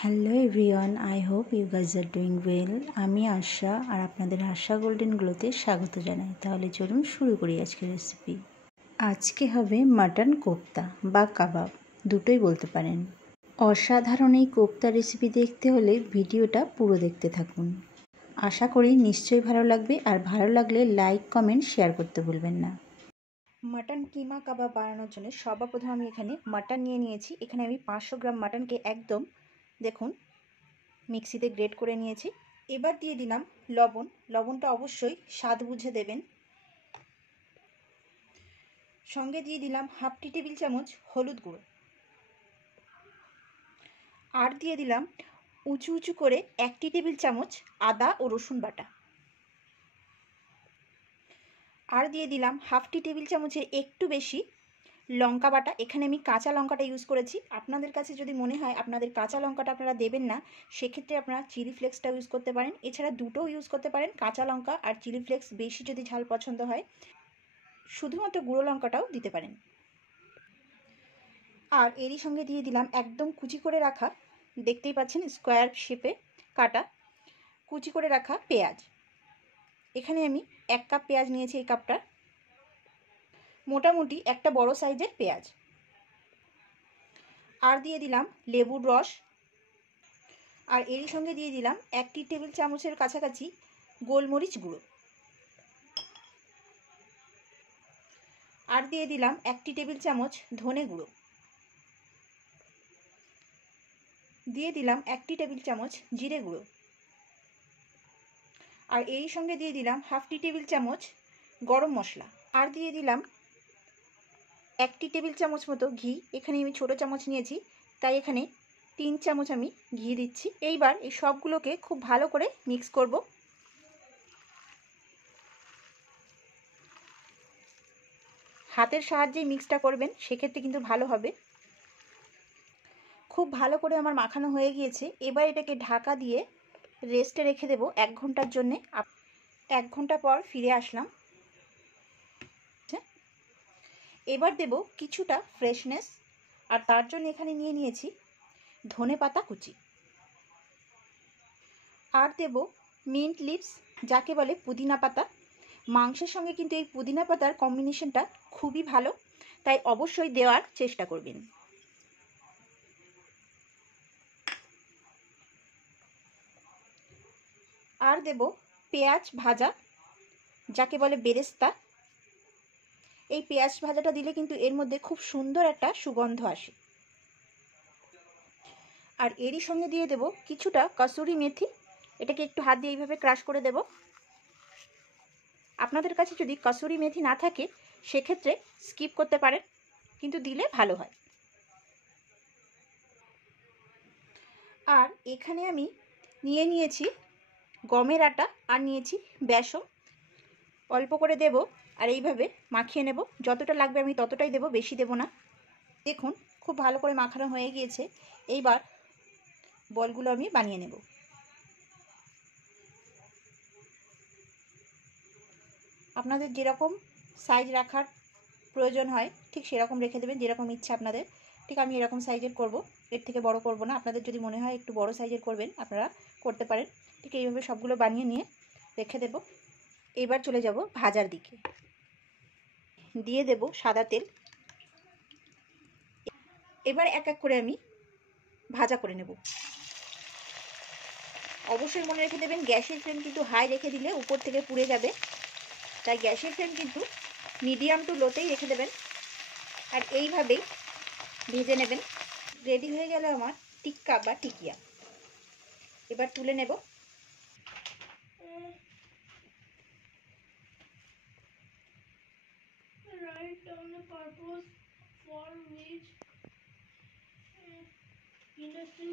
Hello everyone, I hope you guys are doing well. আমি আশা, আর আপনাদের আশা গোল্ডেন গ্লোতে স্বাগত জানাই। তাহলে চলুন শুরু করি আজকের রেসিপি। আজকে হবে মাটন কোপ্তা বা কাবাব, দুটোই বলতে পারেন। অসাধারণ এই কোপ্তা রেসিপি দেখতে হলে ভিডিওটা পুরো দেখতে থাকুন। আশা করি নিশ্চয়ই ভালো লাগবে, আর ভালো লাগলে লাইক কমেন্ট শেয়ার করতে ভুলবেন না। মাটন কিমা কাবাব বানানোর জন্য সর্বপ্রথম আমি এখানে মাটন নিয়ে নিয়েছি। এখানে আমি 500 গ্রাম মাটনকে একদম দেখুন মিক্সিতে গ্রেট করে নিয়েছি। এবার দিয়ে দিলাম লবণ। লবণটা অবশ্যই স্বাদ বুঝে দেবেন। সঙ্গে দিয়ে দিলাম হাফ টি টেবিল চামচ হলুদ গুঁড়ো, আর দিয়ে দিলাম উঁচু উঁচু করে 1 টেবিল চামচ আদা ও রসুন বাটা, আর দিয়ে দিলাম হাফ টি টেবিল চামচের একটু বেশি লঙ্কা বাটা। এখানে আমি কাঁচা লঙ্কাটা ইউজ করেছি। আপনাদের কাছে যদি মনে হয় আপনাদের কাঁচা লঙ্কাটা আপনারা দেবেন না, সেক্ষেত্রে আপনারা চিলি ফ্লেক্সটা ইউজ করতে পারেন। এছাড়া দুটোও ইউজ করতে পারেন, কাঁচা লঙ্কা আর চিলি ফ্লেক্স। বেশি যদি ঝাল পছন্দ হয় শুধুমাত্র গুঁড়ো লঙ্কাটাও দিতে পারেন। আর এরই সঙ্গে দিয়ে দিলাম একদম কুচি করে রাখা, দেখতেই পাচ্ছেন স্কোয়ার শেপে কাটা কুচি করে রাখা পেঁয়াজ। এখানে আমি 1 কাপ পেঁয়াজ নিয়েছি। এই কাপটা মোটামুটি একটা বড় সাইজের পেঁয়াজ। আর দিয়ে দিলাম লেবুর রস, আর এরই সঙ্গে দিয়ে দিলাম 1 টেবিল চামচের কাছাকাছি গোলমরিচ গুঁড়ো, আর দিয়ে দিলাম 1 টেবিল চামচ ধনে গুঁড়ো, দিয়ে দিলাম 1 টেবিল চামচ জিরে গুঁড়ো, আর এরই সঙ্গে দিয়ে দিলাম হাফ টেবিল চামচ গরম মশলা, আর দিয়ে দিলাম 1 টেবিল চামচ মতো ঘি। এখানে আমি ছোটো চামচ নিয়েছি, তাই এখানে 3 চামচ আমি ঘি দিচ্ছি। এইবার এই সবগুলোকে খুব ভালো করে মিক্স করব। হাতের সাহায্যে মিক্সটা করবেন, সেক্ষেত্রে কিন্তু ভালো হবে। খুব ভালো করে আমার মাখানো হয়ে গিয়েছে। এবার এটাকে ঢাকা দিয়ে রেস্টে রেখে দেব 1 ঘন্টার জন্যে। 1 ঘন্টা পর ফিরে আসলাম। এবার দেব কিছুটা ফ্রেশনেস, আর তার জন্য এখানে নিয়ে নিয়েছি ধনেপাতা কুচি, আর দেব মিন্ট লিভস, যাকে বলে পুদিনা পাতা। মাংসের সঙ্গে কিন্তু এই পুদিনা পাতার কম্বিনেশনটা খুবই ভালো, তাই অবশ্যই দেওয়ার চেষ্টা করবেন। আর দেব পেঁয়াজ ভাজা, যাকে বলে বেরেস্তা। এই পেঁয়াজ ভাজাটা দিলে কিন্তু এর মধ্যে খুব সুন্দর একটা সুগন্ধ আসে। আর এরই সঙ্গে দিয়ে দেব কিছুটা কসুরি মেথি। এটাকে একটু হাত দিয়ে এইভাবে ক্রাশ করে দেব। আপনাদের কাছে যদি কসুরি মেথি না থাকে সেক্ষেত্রে স্কিপ করতে পারেন, কিন্তু দিলে ভালো হয়। আর এখানে আমি নিয়ে নিয়েছি গমের আটা, আর নিয়েছি বেসন। অল্প করে দেব, আর এইভাবে মাখিয়ে নেব। যতটা লাগবে আমি ততটাই দেব, বেশি দেব না। দেখুন খুব ভালো করে মাখানো হয়ে গিয়েছে। এইবার বলগুলো আমি বানিয়ে নেব। আপনাদের যেরকম সাইজ রাখার প্রয়োজন হয় ঠিক সেরকম রেখে দেবেন, যেরকম ইচ্ছা আপনাদের। ঠিক আমি এরকম সাইজের করব, এর থেকে বড় করব না। আপনাদের যদি মনে হয় একটু বড় সাইজের করবেন আপনারা করতে পারেন। ঠিক এইভাবে সবগুলো বানিয়ে নিয়ে রেখে দেব। এবার চলে যাব ভাজার দিকে। দিয়ে দেব সাদা তেল। এবার এক এক করে আমি ভাজা করে নেব। অবশ্যই মনে রেখে দেবেন গ্যাসের ফ্লেম কিন্তু হাই রেখে দিলে উপর থেকে পুড়ে যাবে, তাই গ্যাসের ফ্লেম কিন্তু মিডিয়াম টু লোতেই রেখে দেবেন। আর এইভাবেই ভেজে নেবেন। রেডি হয়ে গেল আমার টিক্কা বা টিকিয়া। এবার তুলে নেব। Write down the purpose for which industry